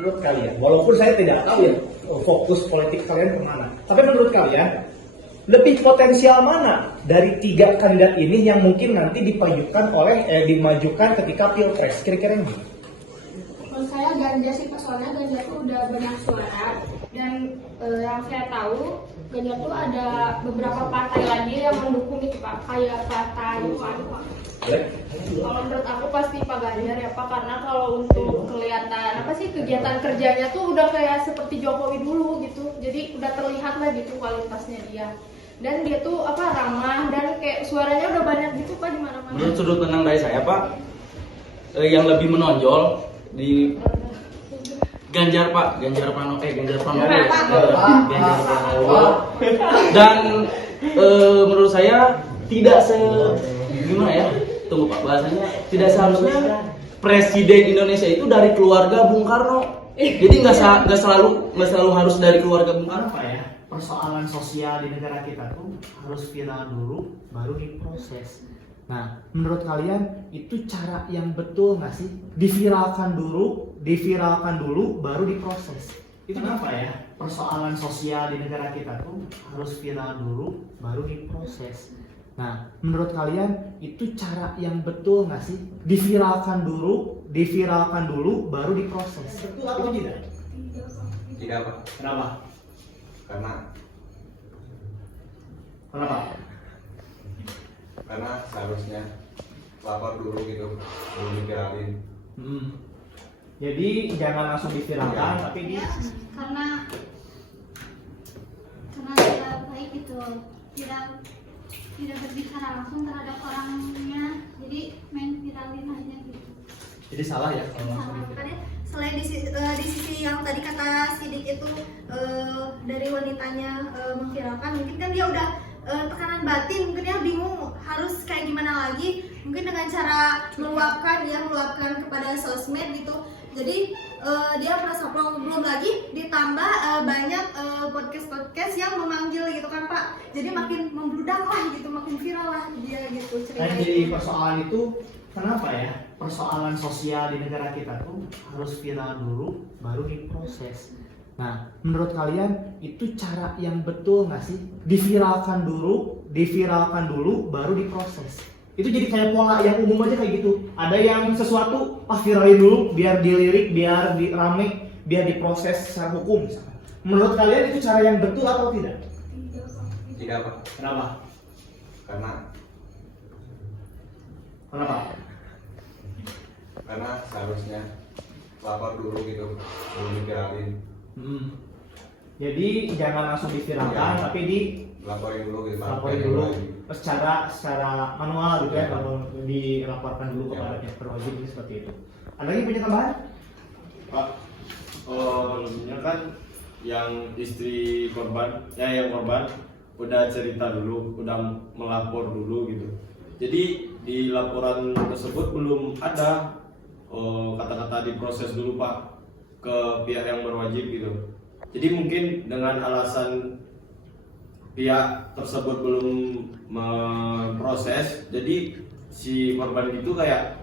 menurut kalian, walaupun saya tidak tahu ya fokus politik kalian kemana, tapi menurut kalian lebih potensial mana dari 3 kandidat ini yang mungkin nanti dimajukan ketika pilpres? Kira-kira ini? Menurut saya Ganjar sih, soalnya Ganjar tuh udah banyak suara dan yang saya tahu Ganjar tuh ada beberapa partai lagi yang mendukung itu Pak, kayak partai kalau menurut aku pasti Pak Ganjar ya Pak, karena kalau untuk kelihatan kegiatan kerjanya tuh udah kayak seperti Jokowi dulu gitu, jadi udah terlihat lah gitu kualitasnya dia. Dan dia tuh ramah dan kayak suaranya udah banyak gitu Pak di mana-mana. Menurut sudut pandang dari saya Pak, yang lebih menonjol di Ganjar Pak, Ganjar Pranowo. Dan menurut saya tidak tidak seharusnya Presiden Indonesia itu dari keluarga Bung Karno. Jadi nggak selalu harus dari keluarga Bung Karno. Apa ya? Persoalan sosial di negara kita tuh harus viral dulu baru diproses. Nah, menurut kalian itu cara yang betul nggak sih? Diviralkan dulu baru diproses. Itu kenapa ya? Persoalan sosial di negara kita tuh harus viral dulu baru diproses. Nah, menurut kalian itu cara yang betul nggak sih? Diviralkan dulu baru diproses. Betul atau tidak? Tidak Pak. Kenapa? Karena seharusnya lapor dulu gitu, belum diviralin. Jadi jangan langsung diviralkan, tapi karena tidak baik gitu, tidak berbicara langsung terhadap orangnya, jadi main viralin aja gitu. Jadi salah ya kalau langsung Salah. diviralkan. Selain di sisi yang tadi kata Sidik itu dari wanitanya memviralkan, mungkin kan dia udah tekanan batin, mungkin dia bingung harus kayak gimana lagi, mungkin dengan cara meluapkan kepada sosmed gitu. Jadi dia merasa belum lagi ditambah banyak podcast yang memanggil gitu kan Pak, jadi makin membludak lah gitu, makin viral lah dia gitu Nah, ceritanya. jadi persoalan itu kenapa ya? Persoalan sosial di negara kita tuh harus viral dulu baru diproses. Nah, menurut kalian itu cara yang betul nggak sih? Diviralkan dulu baru diproses. Itu jadi kayak pola yang umum aja kayak gitu. Ada yang sesuatu viralin dulu biar dilirik, biar rame, biar diproses secara hukum misalkan. Menurut kalian itu cara yang betul atau tidak? Tidak Pak. Kenapa? Karena seharusnya lapor dulu gitu, belum diviralin. Jadi jangan langsung diviralkan, Ya. tapi Laporin dulu gitu. laporin dulu secara manual gitu ya, Ya. kalau dilaporkan dulu Ya. kepada pihak berwajib seperti itu. Ada lagi punya tambahan? Pak, lebihnya kan yang istri korban, yang korban udah cerita dulu, udah melapor dulu gitu. Jadi di laporan tersebut belum ada kata-kata diproses dulu Pak ke pihak yang berwajib gitu. Jadi mungkin dengan alasan pihak tersebut belum memproses, jadi si korban itu kayak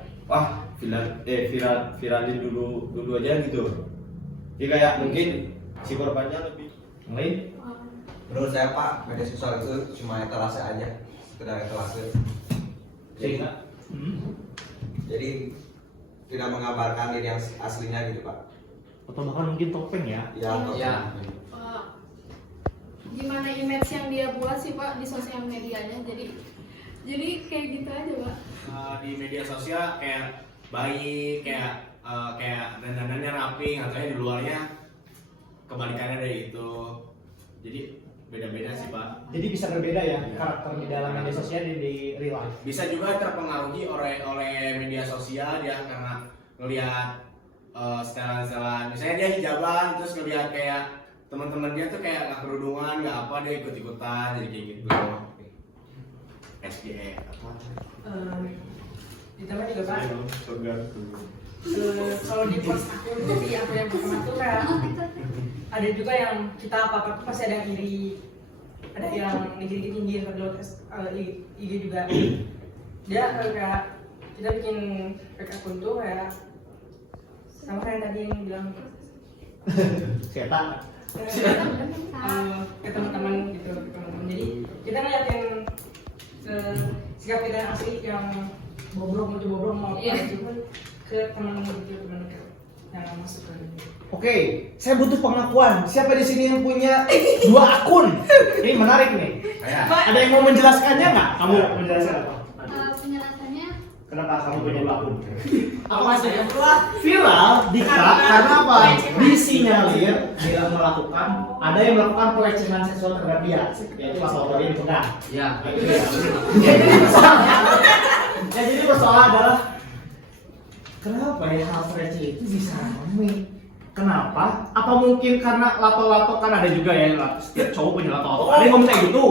viralin dulu aja gitu. Jadi kayak mungkin si korbannya lebih Lain? Menurut saya Pak, media sosial itu cuma etalase aja, sekedar etalase. Sehingga Jadi tidak mengabarkan diri yang aslinya gitu Pak. atau bahkan mungkin topeng ya? Ya. Gimana image yang dia buat sih Pak di sosial medianya, jadi kayak gitu aja Pak. Di media sosial kayak baik, kayak dandanannya rapi, katanya di luarnya kebalikannya dari itu. Jadi beda-beda sih Pak. Jadi bisa berbeda ya karakter di dalam media sosial dan di real life. Bisa juga terpengaruhi oleh media sosial dia karena ngelihat setelan-setelan, misalnya dia hijaban terus ngelihat kayak teman-teman dia tuh kayak nggak kerudungan, nggak apa, dia ikut-ikutan jadi kayak gitu. SDE ditambah juga Pak, tergantung. kalau di pos aku jadi aku yang pertama tuh kayak ada juga yang kita apa-apa tuh pasti ada yang iri, ada yang dikit-dikit tinggi IG juga. Dia kayak kita bikin fake akun tuh kayak sama kayak tadi yang bilang Setan. ke teman-teman gitu, ke teman-teman. Jadi kita ngeliatin sikap kita yang asli, yang bobrok mau cuma ke teman gitu, teman yang masuk ke Oke, saya butuh pengakuan. Siapa di sini yang punya 2 akun? Ini menarik nih. Ada yang mau menjelaskannya nggak? Kamu menjelaskan apa? Penjelasannya Kenapa kamu punya 2 akun? Apa maksudnya? Viral Dika karena apa? Disinyalir bila melakukan ada yang melakukan pelecehan seksual terhadap dia, yaitu pasal tadi dipegang. Ya. Jadi persoalan adalah kenapa ya hal receh itu bisa ramai? Kenapa? Apa mungkin karena lato-lato, kan ada juga ya setiap cowok punya lato-lato. Ada yang ngomong kayak gitu.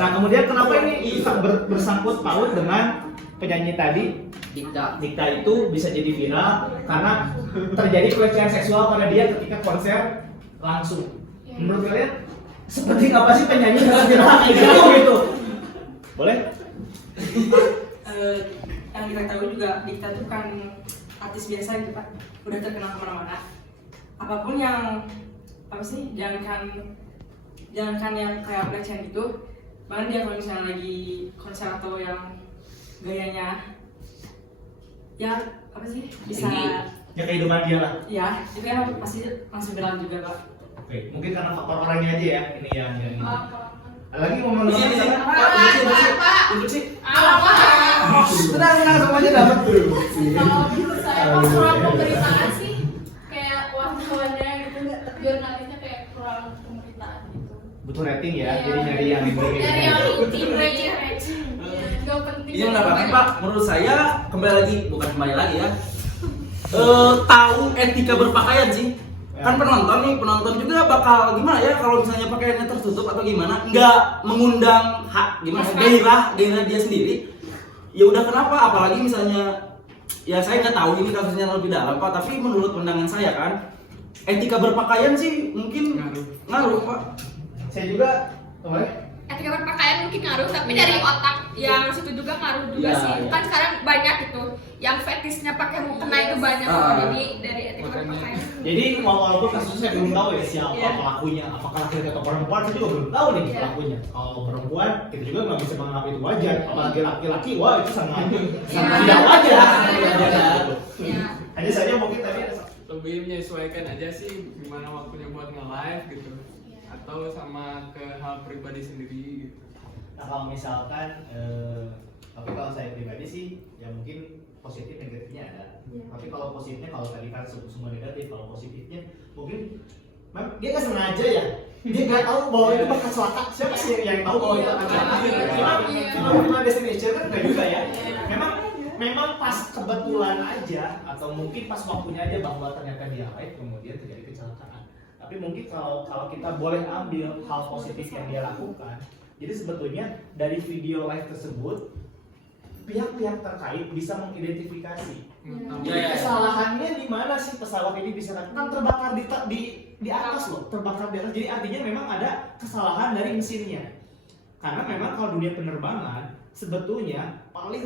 Nah kemudian kenapa ini bersangkut paut dengan penyanyi tadi? Dikta itu bisa jadi viral karena terjadi pelecehan seksual pada dia ketika konser langsung. Menurut kalian seperti apa sih penyanyi harus viral kayak gitu? Boleh? Yang kita tahu juga Dikta itu kan artis biasa gitu Pak, udah terkenal kemana-mana. Apapun yang apa sih, jangankan yang kayak pelecehan gitu, bahkan dia kalau misalnya lagi konser atau yang gayanya ya apa sih bisa Ya kehidupan dia lah. ya itu kan pasti langsung viral juga Pak. Oke, mungkin karena faktor orangnya aja ya ini yang ini. Ada lagi mau Iya, menurut iya. duduk sih. Apa? Tenang semuanya dapat tuh. Kalau menurut saya pas kurang pemberitaan sih, kayak wartawannya gitu, jurnalisnya kayak kurang pemberitaan gitu. Butuh rating ya, Iya. jadi nyari yang Dari yang intim receh, gak penting. Iya mendapatkan Pak, menurut saya kembali lagi ya. Tahu etika berpakaian sih. Kan penonton juga bakal gimana ya kalau misalnya pakaiannya tertutup atau gimana, nggak mengundang gairah dia sendiri. Ya udah kenapa? Apalagi misalnya ya saya nggak tahu ini kasusnya lebih dalam Pak, tapi menurut pandangan saya kan etika berpakaian sih mungkin ngaruh Pak. Saya juga, boleh? Etika berpakaian mungkin ngaruh, tapi dari otak yang situ juga ngaruh juga Iya, sih. iya. Kan sekarang banyak itu yang fetisnya pakai mukena itu banyak. Jadi dari etika berpakaian. Jadi walaupun kasusnya saya belum tahu ya siapa Iya. pelakunya, apakah laki-laki atau perempuan, saya juga belum tahu nih Iya. pelakunya. Kalau perempuan, kita juga nggak bisa menganggap itu wajar. Apalagi laki-laki, wah itu sangat Iya. tidak wajar. Iya. Hanya saja mungkin tadi ada lebih menyesuaikan aja sih gimana waktunya buat nge-live gitu, atau sama ke hal pribadi sendiri gitu. Nah kalau misalkan, tapi kalau saya pribadi sih, ya mungkin positif negatifnya ada. Tapi kalau positifnya, kalau tadi kan semua negatif, kalau positifnya mungkin dia nggak sengaja ya, dia nggak tahu bahwa itu bakal celaka. Siapa sih yang tahu bahwa itu akan celaka? Cuma destination kan enggak juga ya. Memang pas kebetulan aja, atau mungkin pas waktunya aja bahwa ternyata dia live kemudian terjadi kecelakaan. Tapi mungkin kalau kita boleh ambil hal positif yang dia lakukan, jadi sebetulnya dari video live tersebut pihak-pihak terkait bisa mengidentifikasi. Jadi kesalahannya di mana sih pesawat ini bisa kan terbakar di atas loh, terbakar di atas. Jadi artinya memang ada kesalahan dari mesinnya. Karena memang kalau dunia penerbangan sebetulnya paling